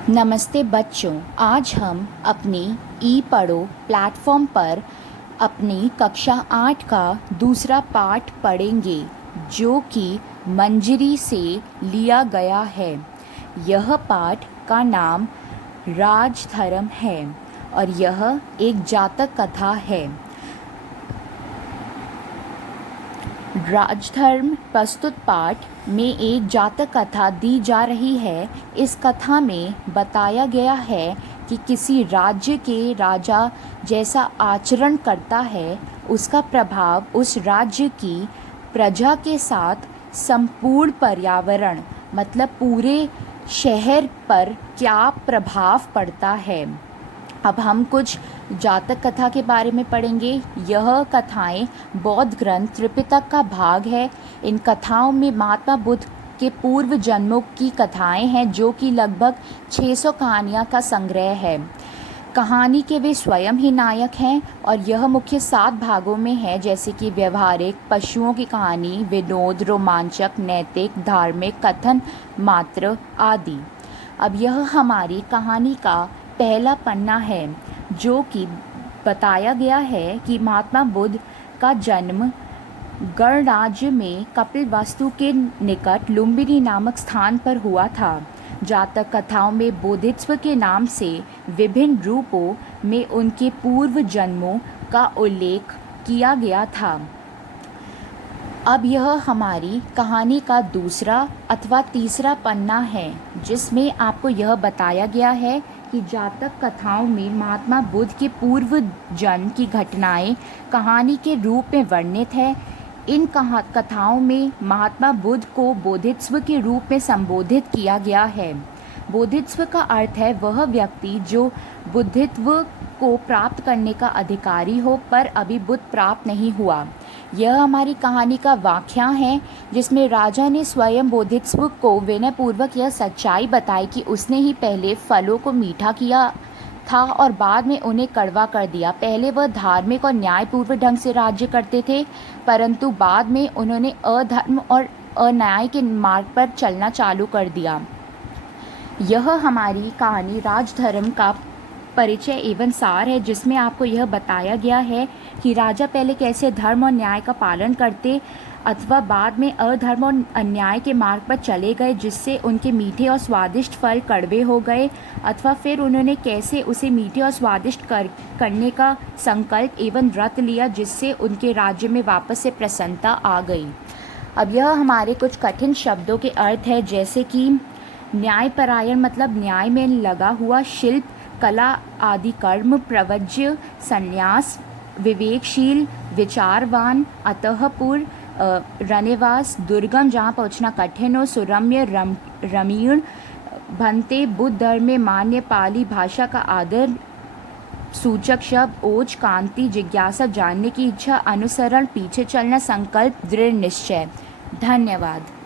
नमस्ते बच्चों, आज हम अपनी ई पढ़ो प्लेटफॉर्म पर अपनी कक्षा 8 का दूसरा पाठ पढ़ेंगे जो कि मंजरी से लिया गया है। यह पाठ का नाम राजधर्म है और यह एक जातक कथा है। राजधर्म प्रस्तुत पाठ में एक जातक कथा दी जा रही है। इस कथा में बताया गया है कि किसी राज्य के राजा जैसा आचरण करता है, उसका प्रभाव उस राज्य की प्रजा के साथ संपूर्ण पर्यावरण मतलब पूरे शहर पर क्या प्रभाव पड़ता है। अब हम कुछ जातक कथा के बारे में पढ़ेंगे। यह कथाएं बौद्ध ग्रंथ त्रिपिटक का भाग है। इन कथाओं में महात्मा बुद्ध के पूर्व जन्मों की कथाएं हैं जो कि लगभग 600 कहानियां का संग्रह है। कहानी के वे स्वयं ही नायक हैं और यह मुख्य 7 भागों में है, जैसे कि व्यवहारिक, पशुओं की कहानी, विनोद, रोमांचक, नैतिक, धार्मिक, कथन मात्र आदि। अब यह हमारी कहानी का पहला पन्ना है जो कि बताया गया है कि महात्मा बुद्ध का जन्म गणराज्य में कपिलवस्तु के निकट लुम्बिनी नामक स्थान पर हुआ था। जातक कथाओं में बोधिसत्व के नाम से विभिन्न रूपों में उनके पूर्व जन्मों का उल्लेख किया गया था। अब यह हमारी कहानी का दूसरा अथवा तीसरा पन्ना है जिसमें आपको यह बताया गया है कि जातक कथाओं में महात्मा बुद्ध के पूर्व जन्म की घटनाएं कहानी के रूप में वर्णित है। इन कथाओं में महात्मा बुद्ध को बोधिसत्व के रूप में संबोधित किया गया है। बोधिसत्व का अर्थ है वह व्यक्ति जो बुद्धित्व को प्राप्त करने का अधिकारी हो पर अभी बुद्ध प्राप्त नहीं हुआ। यह हमारी कहानी का व्याख्यान है जिसमें राजा ने स्वयं बोधिसत्व को विनयपूर्वक यह सच्चाई बताई कि उसने ही पहले फलों को मीठा किया था और बाद में उन्हें कड़वा कर दिया। पहले वह धार्मिक और न्यायपूर्ण ढंग से राज्य करते थे, परंतु बाद में उन्होंने अधर्म और अन्याय के मार्ग पर चलना चालू कर दिया। यह हमारी कहानी राजधर्म का परिचय एवं सार है जिसमें आपको यह बताया गया है कि राजा पहले कैसे धर्म और न्याय का पालन करते अथवा बाद में अधर्म और अन्याय के मार्ग पर चले गए जिससे उनके मीठे और स्वादिष्ट फल कड़वे हो गए, अथवा फिर उन्होंने कैसे उसे मीठे और स्वादिष्ट करने का संकल्प एवं व्रत लिया जिससे उनके राज्य में वापस से प्रसन्नता आ गई। अब यह हमारे कुछ कठिन शब्दों के अर्थ है, जैसे कि न्यायपरायण मतलब न्याय में लगा हुआ, शिल्प कला आदि कर्म, प्रवज्य संन्यास, विवेकशील विचारवान, अतःपुर रनेवास, दुर्गम जहाँ पहुँचना कठिन हो, सुरम्य रमीण, भंते बुद्ध धर्म में मान्य, पाली भाषा का आदर सूचक शब्द, ओज, कांति, जिज्ञासा, जानने की इच्छा, अनुसरण, पीछे चलना, संकल्प, दृढ़ निश्चय। धन्यवाद।